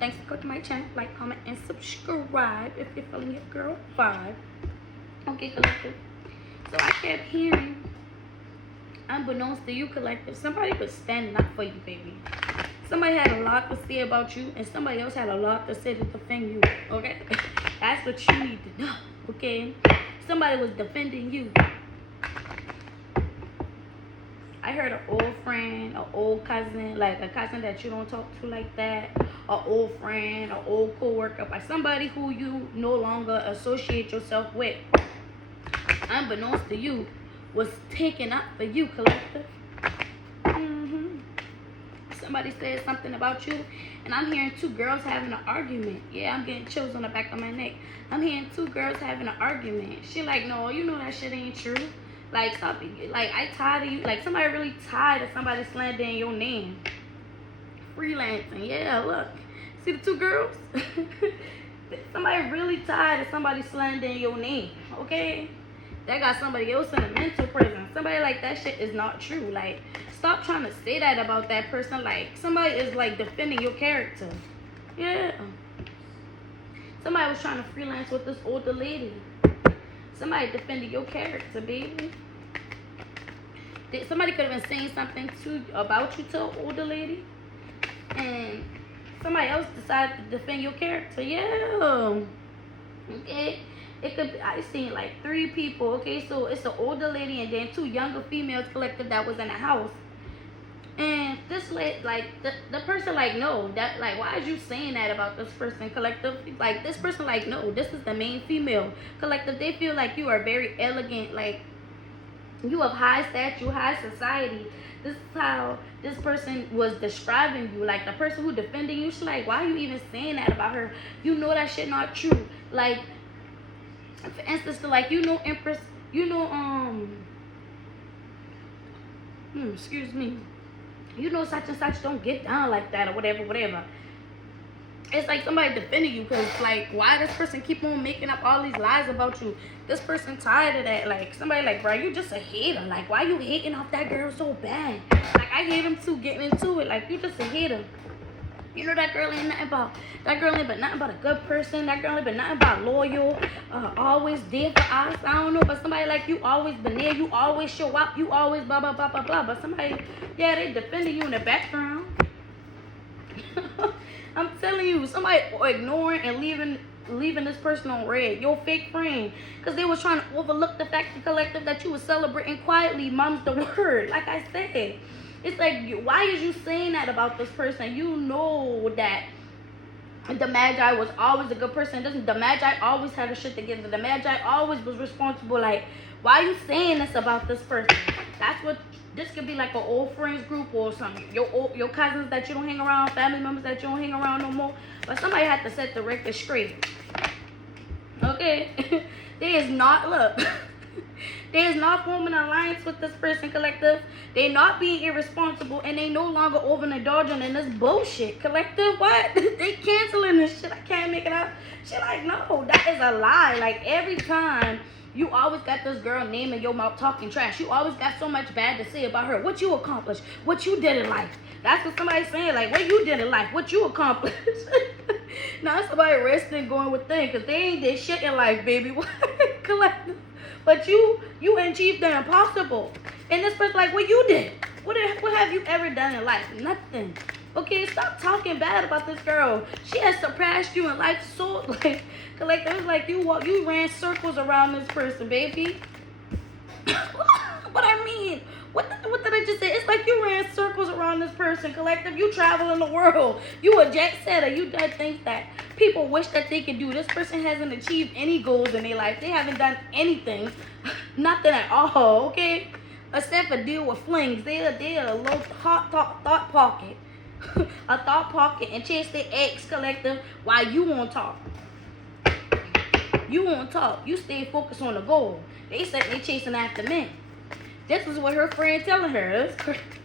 Thanks for clicking my channel. Like, comment, and subscribe if you're feeling your girl vibe. Okay, collective. So I kept hearing, unbeknownst to you, collective, somebody was standing up for you, baby. Somebody had a lot to say about you, and somebody else had a lot to say to defend you. Okay, that's what you need to know. Okay, somebody was defending you. I heard an old friend, an old cousin, like a cousin that you don't talk to like that, an old friend, an old co-worker, like somebody who you no longer associate yourself with, unbeknownst to you, was taking up for you, collective. Somebody said something about you, and I'm hearing two girls having an argument. Yeah, I'm getting chills on the back of my neck. I'm hearing two girls having an argument. She like, no, you know that shit ain't true. Like, stop it. Like, I tired of you. Like, somebody really tired of somebody slandering your name. Freelancing. Yeah, look. See the two girls? Somebody really tired of somebody slandering your name. Okay? That got somebody else in a mental prison. Somebody like that shit is not true. Like, stop trying to say that about that person. Like, somebody is, like, defending your character. Yeah. Somebody was trying to freelance with this older lady. Somebody defended your character, baby. Somebody could have been saying something about you to an older lady, and somebody else decided to defend your character. Yeah. Okay. It could be, I seen like 3 people. Okay, so it's an older lady and then 2 younger females collective that was in the house. And this lady, like the person, like, no, that, like, why is you saying that about this person, collective? Like, this person, like, no, this is the main female, collective. They feel like you are very elegant, like you have high stature, high society. This is how this person was describing you. Like, the person who defending you, she's like, why are you even saying that about her? You know that shit not true. Like, for instance, like, you know, Empress, you know, excuse me, you know, such and such don't get down like that, or whatever. It's like somebody defending you, because, like, why this person keep on making up all these lies about you? This person tired of that. Like, somebody like, bro, you just a hater. Like, why you hating off that girl so bad? Like, I hate him too, getting into it. Like, you just a hater. You know, that girl ain't nothing but nothing but a good person. That girl ain't been nothing but loyal, always there for us. I don't know, but somebody like you always been there. You always show up. You always blah, blah, blah, blah, blah. But somebody, yeah, they defending you in the background. I'm telling you, somebody ignoring and leaving this person on red, your fake friend, because they was trying to overlook the fact, the collective, that you was celebrating quietly. Mom's the word, like I said. It's like, why is you saying that about this person? You know that the Magi was always a good person. The Magi always had her shit together. The Magi always was responsible. Like, why are you saying this about this person? That's what, this could be like an old friends group or something. Your cousins that you don't hang around, family members that you don't hang around no more. But somebody had to set the record straight. Okay? There is not, look. They is not forming an alliance with this person, collective. They not being irresponsible, and they no longer overindulging in this bullshit, collective. What? They canceling this shit. I can't make it up. She like, no, that is a lie. Like, every time you always got this girl name in your mouth talking trash. You always got so much bad to say about her. What you accomplished, what you did in life. That's what somebody's saying. Like, what you did in life, what you accomplished. Now somebody resting, going with things, because they ain't did shit in life, baby. What? Collective. But you achieved the impossible. And this person like, what you did? What have you ever done in life? Nothing. Okay, stop talking bad about this girl. She has surpassed you in life so, like, collective. It's like you ran circles around this person, baby. What I mean? What did I just say? It's like you ran circles around this person, collective. You travel in the world. You a jet setter. You done things that people wish that they could do. This person hasn't achieved any goals in their life. They haven't done anything. Nothing at all, okay? Except for deal with flings. They're a low hot thought pocket. A thought pocket, and chase their ex, collective, while you won't talk. You won't talk. You stay focused on the goal. They said they chasing after men. This is what her friend telling her.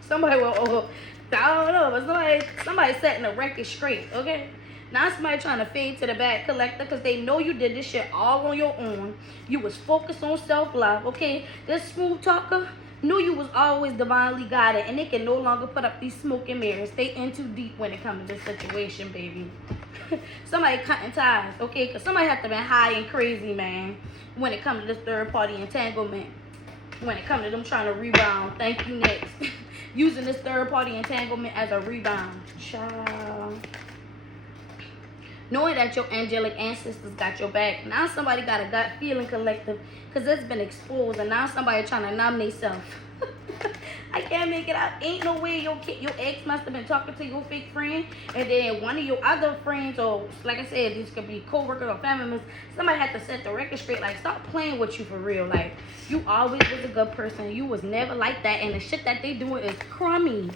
Somebody will, I don't know, but somebody setting the record straight, okay? Now somebody trying to fade to the back, collector, because they know you did this shit all on your own. You was focused on self-love, okay? This smooth talker knew you was always divinely guided, and they can no longer put up these smoke and mirrors. They in too deep when it comes to this situation, baby. Somebody cutting ties, okay? Because somebody has to be high and crazy, man, when it comes to this third party entanglement. When it comes to them trying to rebound. Thank you, next. Using this third party entanglement as a rebound. Child. Knowing that your angelic ancestors got your back. Now somebody got a gut feeling, collective, because it's been exposed, and now somebody trying to numb themselves. I can't make it out. Ain't no way your ex must have been talking to your fake friend, and then one of your other friends, or like I said, these could be co-workers or family members, somebody had to set the record straight. Like, stop playing with you for real. Like, you always was a good person. You was never like that, and the shit that they doing is crummy.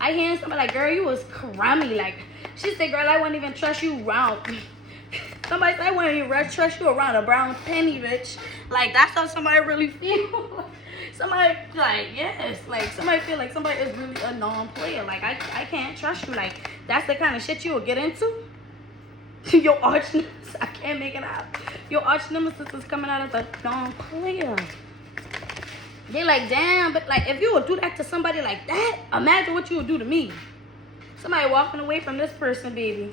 I hear somebody like, girl, you was crummy. Like, she said, girl, I wouldn't even trust you around. Somebody said, I wouldn't even trust you around a brown penny, bitch. Like, that's how somebody really feel. Somebody, like, yes. Like, somebody feel like somebody is really a non-player. Like, I can't trust you. Like, that's the kind of shit you will get into. Your arch nemesis, I can't make it out. Your arch nemesis is coming out as a non-player. They like, damn, but like, if you would do that to somebody like that, imagine what you would do to me. Somebody walking away from this person, baby.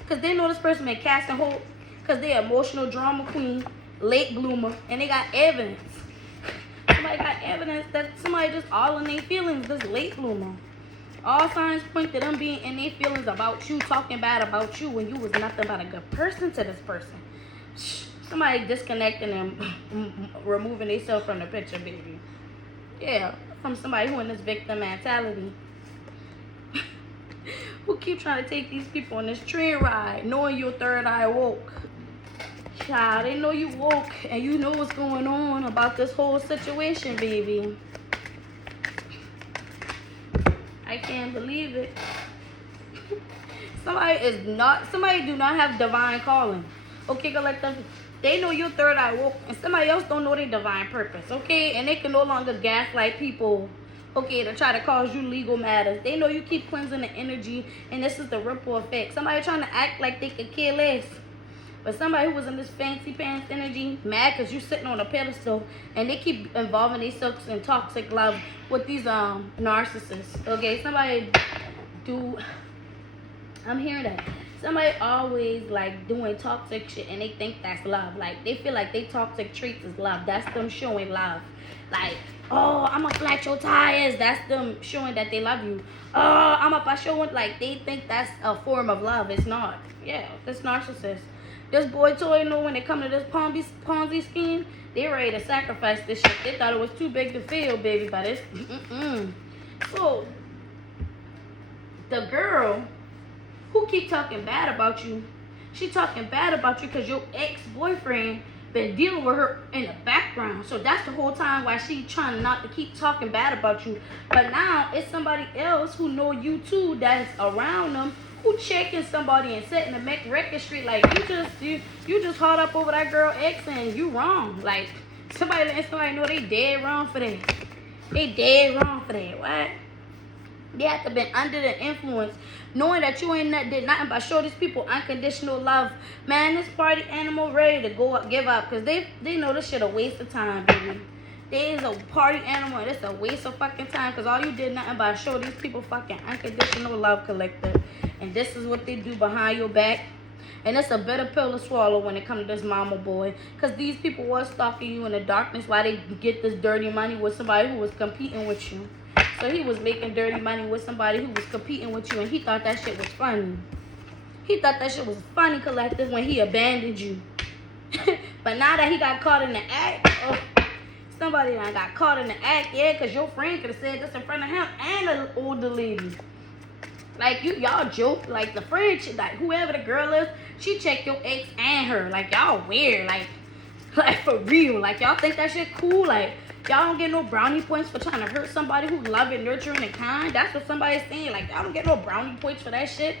Because they know this person been casting hope. Because they emotional drama queen, late bloomer, and they got evidence. Somebody got evidence that somebody just all in their feelings, this late bloomer. All signs point to them being in their feelings about you, talking bad about you when you was nothing but a good person to this person. Somebody disconnecting and removing themselves from the picture, baby. Yeah, from somebody who in this victim mentality. Who keep trying to take these people on this train ride, knowing your third eye woke. Child, they know you woke and you know what's going on about this whole situation, baby. I can't believe it. Somebody do not have divine calling. Okay, collective. They know your third eye woke, and somebody else don't know their divine purpose, okay? And they can no longer gaslight people, okay, to try to cause you legal matters. They know you keep cleansing the energy, and this is the ripple effect. Somebody trying to act like they could care less. But somebody who was in this fancy pants energy, mad because you sitting on a pedestal, and they keep involving themselves in toxic love with these narcissists, okay? Somebody do, I'm hearing that. Somebody always like doing toxic shit and they think that's love. Like, they feel like they toxic traits is love. That's them showing love. Like, oh, I'm gonna flat your tires. That's them showing that they love you. Oh, I'm gonna show it. Like, they think that's a form of love. It's not. Yeah, this narcissist. This boy toy know when it come to this Ponzi scheme, they ready to sacrifice this shit. They thought it was too big to fail, baby, but it's So the girl who keep talking bad about you, she talking bad about you because your ex-boyfriend been dealing with her in the background. So that's the whole time why she trying not to keep talking bad about you. But now it's somebody else who know you too that's around them, who checking somebody and setting the record straight. Like, you just hard up over that girl ex and you wrong. Like, somebody letting somebody know they dead wrong for that. They dead wrong for that. What? They have to been under the influence, knowing that you ain't did nothing but show these people unconditional love. Man, this party animal ready to go up, give up, because they know this shit a waste of time, baby. They is a party animal, and it's a waste of fucking time, because all you did nothing but show these people fucking unconditional love, collective. And this is what they do behind your back. And it's a bitter pill to swallow when it comes to this mama boy, because these people was stalking you in the darkness while they get this dirty money with somebody who was competing with you. So he was making dirty money with somebody who was competing with you, and he thought that shit was funny. He thought that shit was funny, collective, when he abandoned you. But now that he got caught in the act, somebody done got caught in the act, yeah, because your friend could have said this in front of him and an older lady. Like, y'all joke, like, the friend, like, whoever the girl is, she checked your ex and her. Like, y'all weird, like for real. Like, y'all think that shit cool, like, y'all don't get no brownie points for trying to hurt somebody who love and nurturing and kind. That's what somebody's saying. Like, y'all don't get no brownie points for that shit.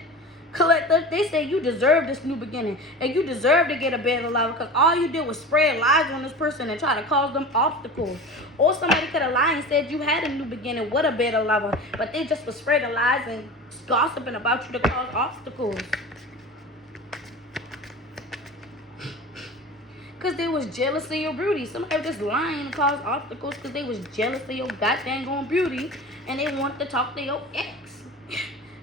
Collective, they say you deserve this new beginning. And you deserve to get a better lover, because all you did was spread lies on this person and try to cause them obstacles. Or somebody could have lied and said you had a new beginning with a better lover, but they just was spreading lies and gossiping about you to cause obstacles. Because they was jealous of your beauty. Somebody was just lying to cause obstacles because they was jealous of your goddamn beauty, and they want to talk to your ex.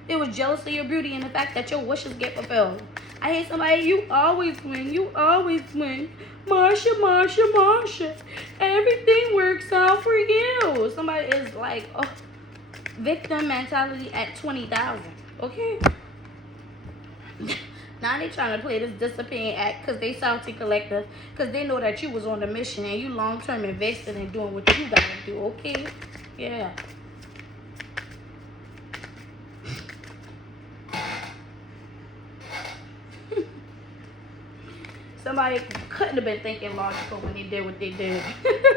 They was jealous of your beauty and the fact that your wishes get fulfilled. I hate somebody, you always win. You always win. Marsha, Marsha, Marsha. Everything works out for you. Somebody is like, oh, victim mentality at 20,000. Okay? Now they trying to play this disappearing act because they salty collective. Because they know that you was on the mission and you long-term invested in doing what you gotta do. Okay? Yeah. Somebody couldn't have been thinking logical when they did what they did.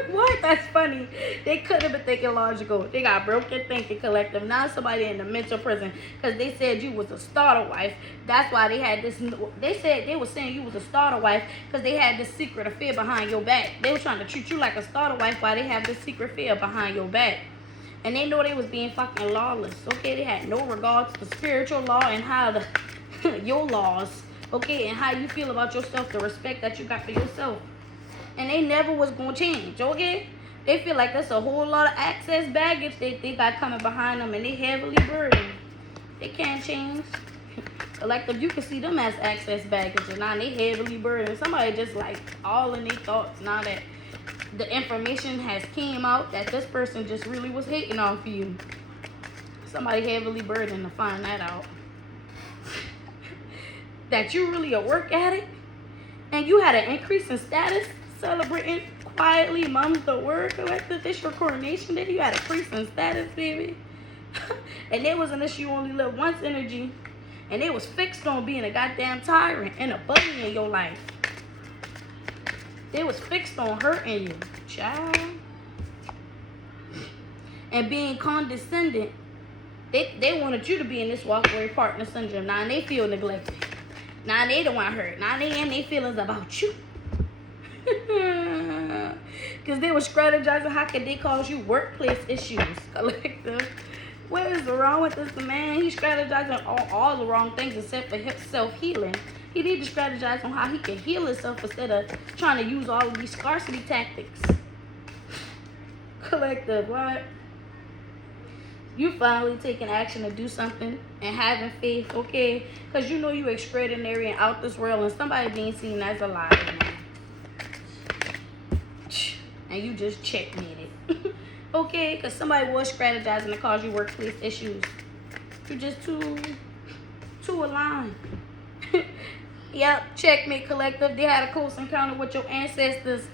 What? That's funny. They couldn't have been thinking logical. They got broken thinking collective. Now somebody in the mental prison because they said you was a starter wife. That's why they had this. They were saying you was a starter wife because they had this secret affair behind your back. They were trying to treat you like a starter wife while they have this secret affair behind your back. And they know they was being fucking lawless. Okay, they had no regards to spiritual law and how the your laws. Okay, and how you feel about yourself, the respect that you got for yourself. And they never was going to change, okay? They feel like that's a whole lot of access baggage they got coming behind them, and they heavily burdened. They can't change. Collective, you can see them as access baggage, and now they heavily burdened. Somebody just like all in their thoughts now that the information has came out that this person just really was hating off you. Somebody heavily burdened to find that out. That you really a work addict and you had an increase in status celebrating quietly mom's the word collective. This your coronation day. You had an increase in status, baby. And there was an issue you only live once energy. And they was fixed on being a goddamn tyrant and a bully in your life. They was fixed on hurting you, child. And being condescending. They wanted you to be in this walk-away partner syndrome. Now and they feel neglected. Now they don't want hurt. Now they in their feelings about you. Because they were strategizing how could they cause you workplace issues, collective. What is wrong with this man? He's strategizing all the wrong things except for self-healing. He needs to strategize on how he can heal himself instead of trying to use all of these scarcity tactics. Collective, what? You finally taking action to do something and having faith, okay? Because you know you extraordinary and out this world and somebody being seen as a liar. And you just checkmated. Okay? Because somebody was strategizing to cause you workplace issues. You're just too aligned. Yep, checkmate collective. They had a close encounter with your ancestors.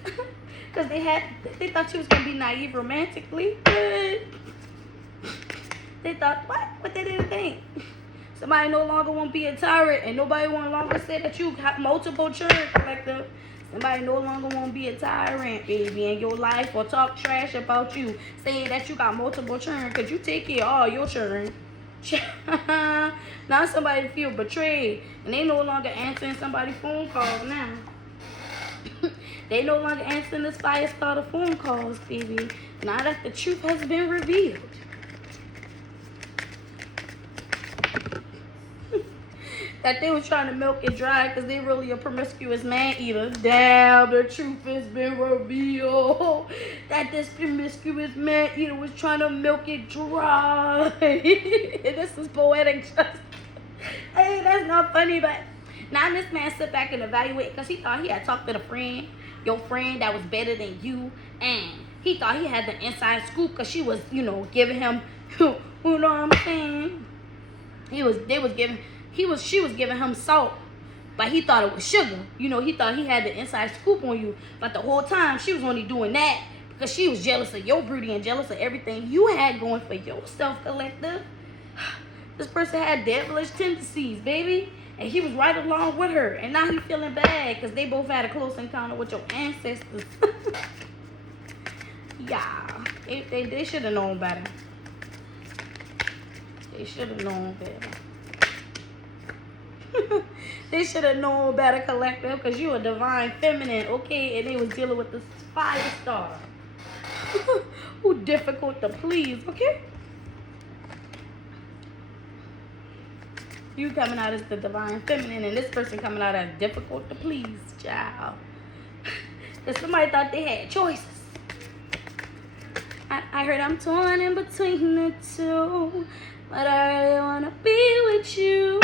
Because they thought you was going to be naive romantically. They thought, what? What they didn't think? Somebody no longer want to be a tyrant, and nobody no longer say that you have multiple children, collective. Somebody no longer want to be a tyrant, baby, in your life or talk trash about you, saying that you got multiple children because you take care of all your children. Now somebody feel betrayed, and they no longer answering somebody's phone calls now. They no longer answering this fire starter phone calls, baby. Now that the truth has been revealed. That they was trying to milk it dry because they really a promiscuous man eater. Damn, the truth has been revealed. That this promiscuous man eater was trying to milk it dry. And this is poetic justice. Hey, that's not funny, but now this man sit back and evaluate because he thought he had talked to the friend, your friend that was better than you, and he thought he had the inside scoop because she was, giving him, you know what I'm saying? She was giving him salt, but he thought it was sugar. He thought he had the inside scoop on you, but the whole time she was only doing that because she was jealous of your beauty and jealous of everything you had going for yourself, collective. This person had devilish tendencies, baby, and he was right along with her, and now he's feeling bad because they both had a close encounter with your ancestors. Yeah, they should have known better. They should have known better. They should have known better, collective, because you a divine feminine, okay? And they was dealing with this fire star. Who difficult to please, okay? You coming out as the divine feminine, and this person coming out as difficult to please, child. Because somebody thought they had choices. I heard I'm torn in between the two. but I really wanna be with you.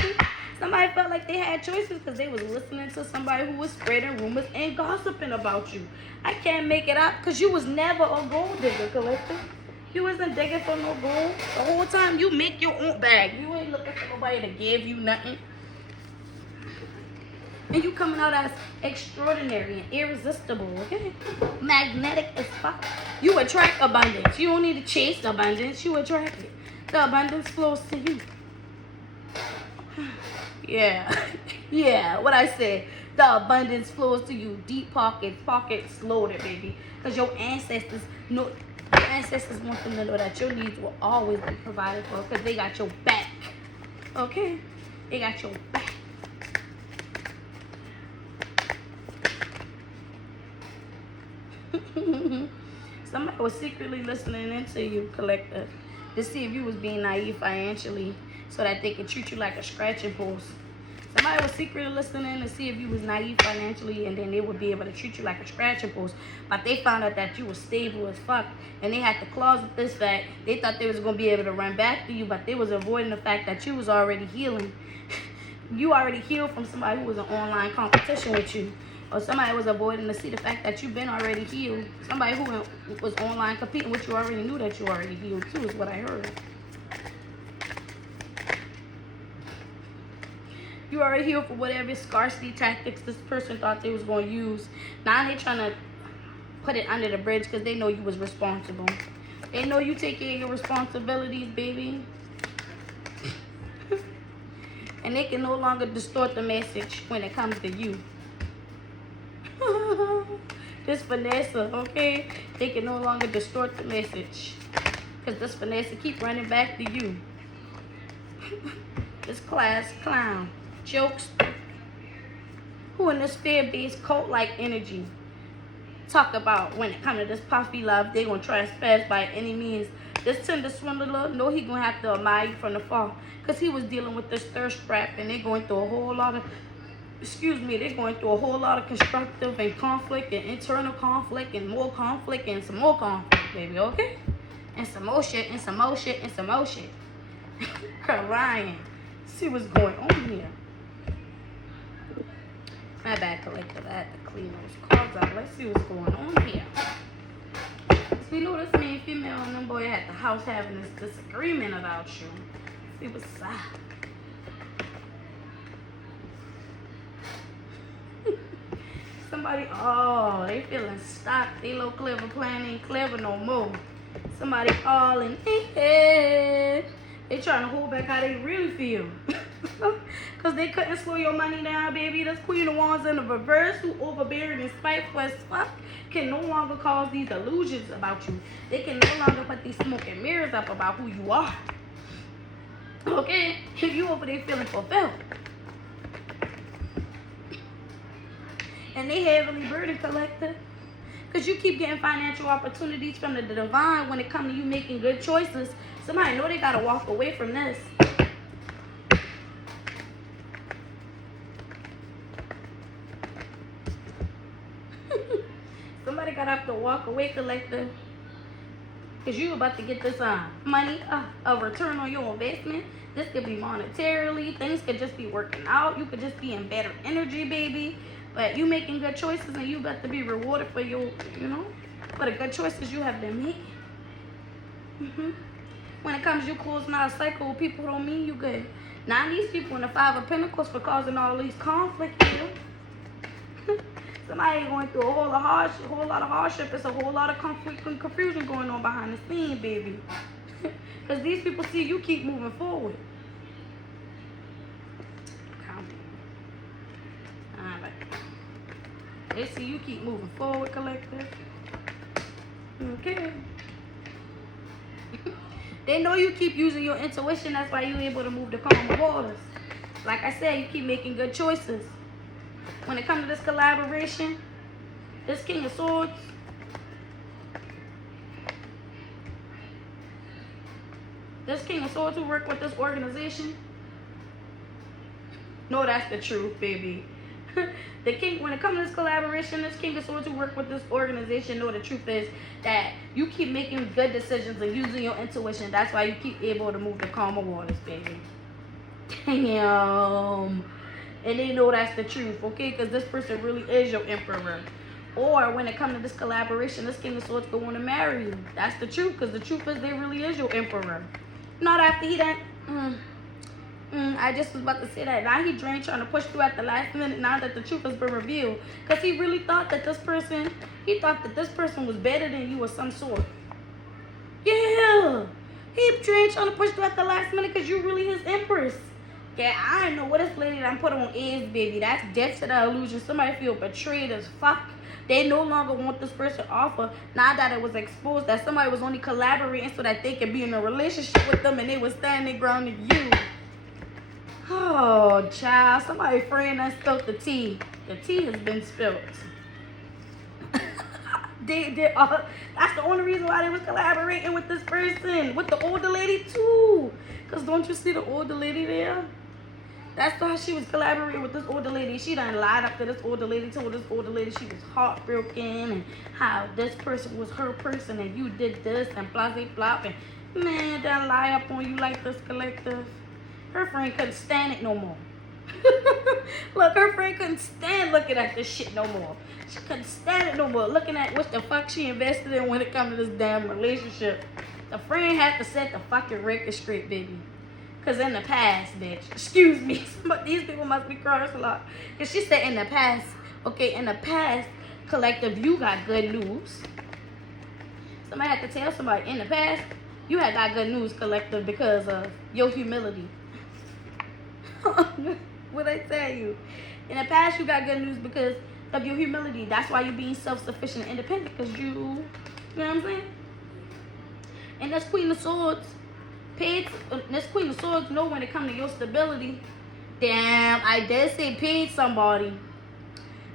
Somebody felt like they had choices because they was listening to somebody who was spreading rumors and gossiping about you. I can't make it up because you was never a gold digger, collector. You wasn't digging for no gold. The whole time you make your own bag. You ain't looking for nobody to give you nothing. And you coming out as extraordinary and irresistible, okay? Magnetic as fuck. You attract abundance. You don't need to chase abundance. You attract it. The abundance flows to you. Yeah. Yeah, what I said. The abundance flows to you. Deep pockets. Pockets loaded, baby. Because your ancestors know. Your ancestors want them to know that your needs will always be provided for. Because they got your back. Okay? They got your back. Somebody was secretly listening into you, collector, to see if you was being naive financially so that they could treat you like a scratching post. Somebody was secretly listening to see if you was naive financially and then they would be able to treat you like a scratching post. But they found out that you was stable as fuck and they had to closet this fact. They thought they was going to be able to run back to you, but they was avoiding the fact that you was already healing. You already healed from somebody who was in online competition with you. Or somebody was avoiding to see the fact that you've been already healed. Somebody who was online competing with you already knew that you already healed too, is what I heard. You already healed for whatever scarcity tactics this person thought they was going to use. Now they trying to put it under the bridge because they know you was responsible. They know you take care of your responsibilities, baby. And they can no longer distort the message when it comes to you. This Vanessa, okay? They can no longer distort the message. Because this Vanessa keep running back to you. This class clown. Jokes. Who in this fear-based cult-like energy talk about when it comes to this puffy love, they gonna try to spaz by any means. This tender swindler, know he gonna have to admire you from the fall. Because he was dealing with this thirst trap and they going through a whole lot of they're going through a whole lot of constructive and conflict and internal conflict and more conflict and some more conflict, baby, okay? And some more shit and some more shit and some more shit. Crying. See what's going on here. My bad, collective. I had to clean those cards out. Let's see what's going on here. So we know this man, female, and them boy at the house having this disagreement about you. See what's up. Somebody, oh, they feeling stuck. They low clever plan ain't clever no more. Somebody all in their head. They trying to hold back how they really feel. Because they couldn't slow your money down, baby. This Queen of Wands in the reverse, who overbearing and spiteful as fuck, can no longer cause these illusions about you. They can no longer put these smoke and mirrors up about who you are. Okay? You over there feeling fulfilled. And they heavily burdened, collector. Because you keep getting financial opportunities from the divine when it comes to you making good choices. Somebody know they got to walk away from this. Somebody got to have to walk away, collector. Because you about to get this money, a return on your investment. This could be monetarily. Things could just be working out. You could just be in better energy, baby. But you making good choices and you got to be rewarded for your, for the good choices you have been making. When it comes to you closing out a cycle with people who don't mean you good. Now these people in the Five of Pentacles for causing all these conflict here. Somebody going through a whole lot of hardship. It's a whole lot of conflict and confusion going on behind the scene, baby. Because these people see you keep moving forward. They see you keep moving forward, collective. Okay. They know you keep using your intuition. That's why you're able to move the calm waters. Like I said, you keep making good choices. When it comes to this collaboration, this King of Swords, who work with this organization, no, that's the truth, baby. The king, when it comes to this collaboration, this king of swords who work with this organization know the truth is that you keep making good decisions and using your intuition. That's why you keep able to move the calmer waters, baby. Damn. And they know that's the truth, okay? Because this person really is your emperor. Or when it comes to this collaboration, this king of swords going to want to marry you. That's the truth, because the truth is they really is your emperor. Not after he done. I just was about to say that. Now he trying to push through at the last minute now that the truth has been revealed. Because he really thought that this person, was better than you of some sort. Yeah. He trying to push through at the last minute because you really his empress. Yeah, I don't know what this lady done put on is, baby. That's death to the illusion. Somebody feel betrayed as fuck. They no longer want this person offer now that it was exposed that somebody was only collaborating so that they could be in a relationship with them and they was standing ground to you. Oh, child. Somebody friend done spilled the tea. The tea has been spilled. That's the only reason why they was collaborating with this person. With the older lady, too. Because don't you see the older lady there? That's why she was collaborating with this older lady. She done lied up to this older lady, told this older lady she was heartbroken and how this person was her person and you did this and blah, blah, blah. And man, that lie up on you like this, collective. Her friend couldn't stand it no more. Look, her friend couldn't stand looking at this shit no more. She couldn't stand it no more. Looking at what the fuck she invested in when it comes to this damn relationship. The friend had to set the fucking record straight, baby. Because in the past, bitch, excuse me, but these people must be crying a lot. Because she said in the past, okay, in the past, collective, you got good news. Somebody had to tell somebody, in the past, you had got good news, collective, because of your humility. What I tell you? In the past, you got good news because of your humility. That's why you're being self-sufficient and independent, because you know what I'm saying? And this Queen of Swords, this Queen of Swords know when it comes to your stability. Damn, I did say paid somebody.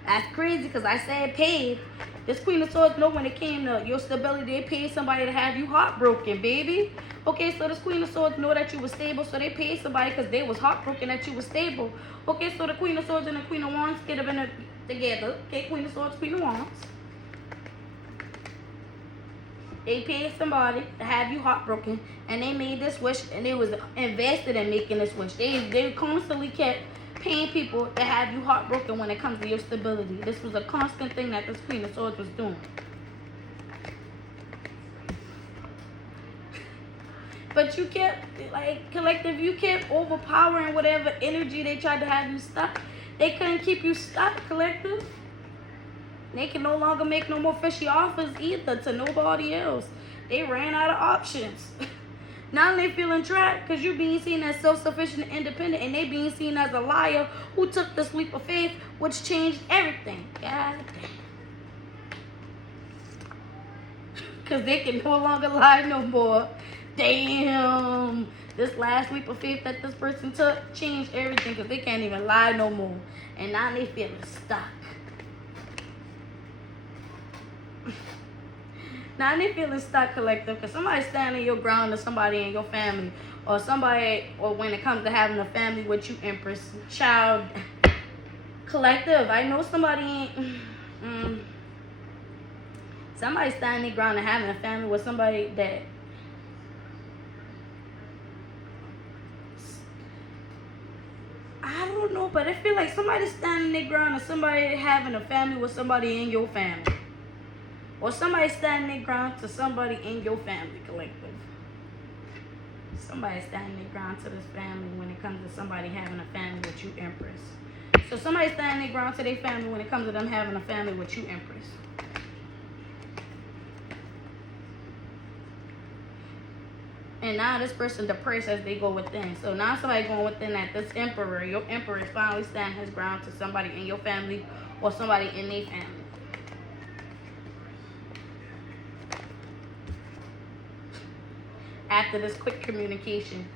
That's crazy because I said paid. This Queen of Swords know when it came to your stability, they paid somebody to have you heartbroken, baby. Okay, so this Queen of Swords know that you were stable, so they paid somebody because they was heartbroken that you were stable. Okay, so the Queen of Swords and the Queen of Wands could have been together. Okay, Queen of Swords, Queen of Wands. They paid somebody to have you heartbroken, and they made this wish, and they was invested in making this wish. They constantly kept paying people to have you heartbroken when it comes to your stability. This was a constant thing that this Queen of Swords was doing. But you kept, like, collective, you kept overpowering whatever energy they tried to have you stuck. They couldn't keep you stuck, collective. They can no longer make no more fishy offers either to nobody else. They ran out of options. Now they feeling trapped because you being seen as self-sufficient and independent, and they being seen as a liar who took this leap of faith, which changed everything. God damn. Because they can no longer lie no more. Damn. This last leap of faith that this person took changed everything because they can't even lie no more. And now they feeling stuck. Now they feeling stuck, collective, because somebody's standing your ground to somebody in your family, or somebody, or when it comes to having a family with you, Empress, child, collective. I know somebody ain't, somebody's standing their ground and having a family with somebody that, I don't know, but I feel like somebody's standing their ground and somebody having a family with somebody in your family. Or somebody standing their ground to somebody in your family, collective. Somebody standing their ground to this family when it comes to somebody having a family with you, Empress. So somebody standing their ground to their family when it comes to them having a family with you, Empress. And now this person depressed as they go within. So now somebody going within that this emperor, your emperor is finally standing his ground to somebody in your family or somebody in their family. After this quick communication,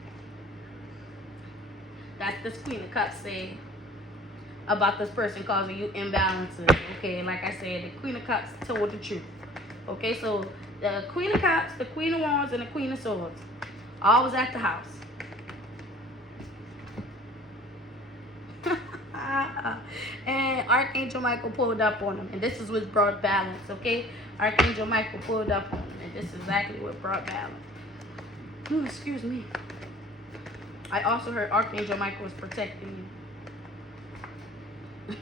that's this Queen of Cups say about this person causing you imbalances. Okay, like I said, the Queen of Cups told the truth. Okay, so the Queen of Cups, the Queen of Wands, and the Queen of Swords all was at the house. And Archangel Michael pulled up on him. And this is what brought balance, okay? Archangel Michael pulled up on him. And this is exactly what brought balance. Ooh, excuse me. I also heard Archangel Michael was protecting you.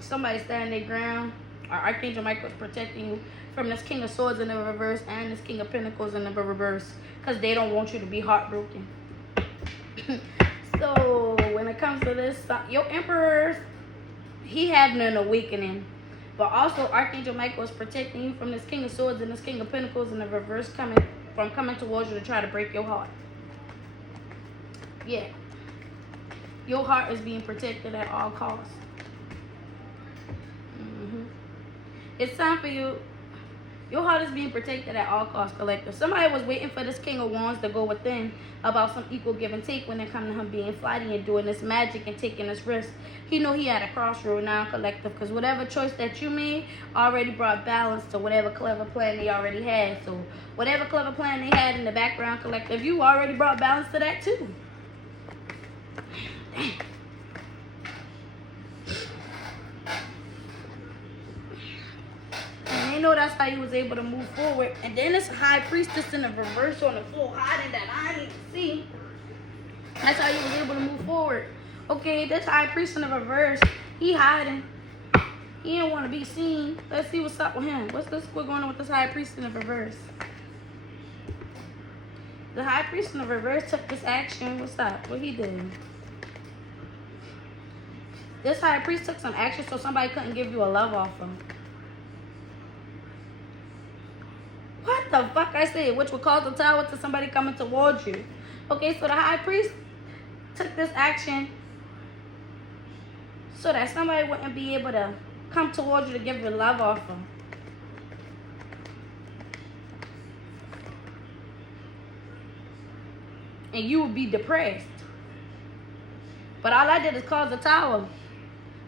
Somebody standing their ground. Or Archangel Michael is protecting you from this King of Swords in the reverse and this King of Pentacles in the reverse. Because they don't want you to be heartbroken. So when it comes to this, your Emperor, he having an awakening. But also Archangel Michael is protecting you from this King of Swords and this King of Pentacles in the reverse coming towards you to try to break your heart. Yeah. Your heart is being protected at all costs. It's time for you. Your heart is being protected at all costs, collective. Somebody was waiting for this King of Wands to go within about some equal give and take when it comes to him being flighty and doing this magic and taking this risk. He knew he had a crossroad now, collective, because whatever choice that you made already brought balance to whatever clever plan they already had. So whatever clever plan they had in the background, collective, you already brought balance to that too. Damn. And they know that's how you was able to move forward. And then it's a High Priestess in the reverse on the floor hiding that I didn't even see. That's how you was able to move forward. Okay, this High Priest in the reverse, he hiding. He didn't want to be seen. Let's see what's up with him. What's going on with this High Priest in the reverse? The High Priest in the reverse took this action. What's up? What he did? This High Priest took some action so somebody couldn't give you a love offer. What the fuck I said? Which would cause the Tower to somebody coming towards you. Okay, so the High Priest took this action so that somebody wouldn't be able to come towards you to give you a love offer. And you would be depressed. But all I did is cause the Tower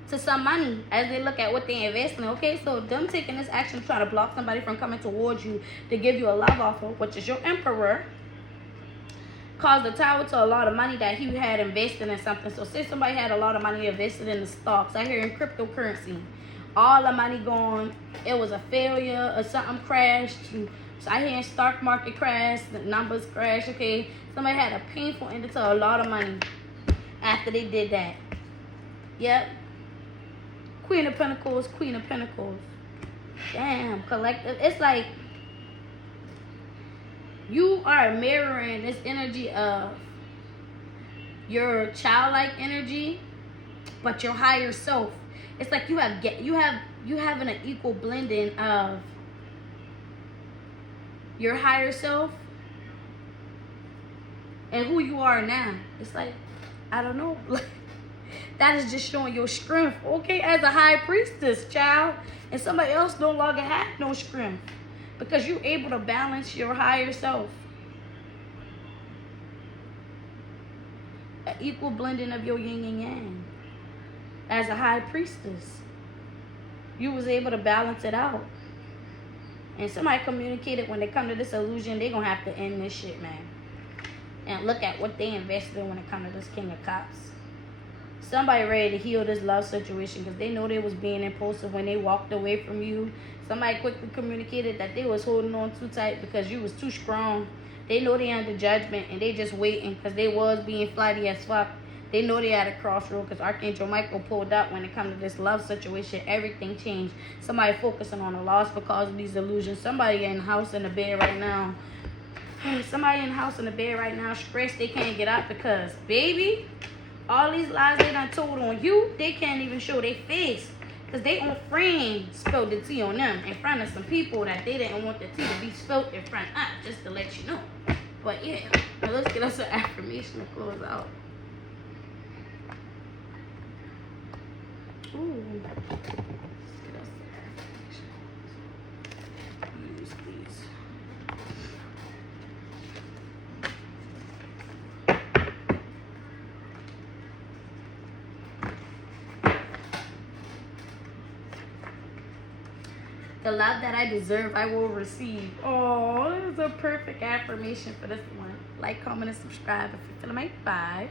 to some money as they look at what they invest in. Okay, so them taking this action trying to block somebody from coming towards you to give you a love offer, which is your Emperor, caused the Tower to a lot of money that he had invested in something. So say somebody had a lot of money invested in the stocks. I hear in cryptocurrency, all the money gone. It was a failure or something crashed. So I hear in stock market crash, the numbers crash. Okay, somebody had a painful end to a lot of money after they did that. Yep. Queen of Pentacles, Queen of Pentacles. Damn, collective. It's like you are mirroring this energy of your childlike energy, but your higher self. It's like you having an equal blending of your higher self and who you are now. It's like, I don't know. That is just showing your strength, okay, as a High Priestess, child. And somebody else no longer have no strength because you're able to balance your higher self. An equal blending of your yin and yang. As a High Priestess, you was able to balance it out. And somebody communicated when they come to this illusion, they're going to have to end this shit, man. And look at what they invested in when it comes to this King of Cups. Somebody ready to heal this love situation because they know they was being impulsive when they walked away from you. Somebody quickly communicated that they was holding on too tight because you was too strong. They know they under judgment and they just waiting because they was being flighty as fuck. They know they at a crossroad because Archangel Michael pulled up when it comes to this love situation. Everything changed. Somebody focusing on a loss because of these illusions. Somebody in the house in the bed right now. Somebody in the house in the bed right now stressed they can't get up because, baby, all these lies they done told on you, they can't even show their face. Because they own friend spilled the tea on them in front of some people that they didn't want the tea to be spilled in front of, just to let you know. But yeah, now let's get us an affirmation to close out. Ooh. Let's get us an affirmation. Use these. The love that I deserve, I will receive. Oh, this is a perfect affirmation for this one. Like, comment, and subscribe if you're feeling my vibe.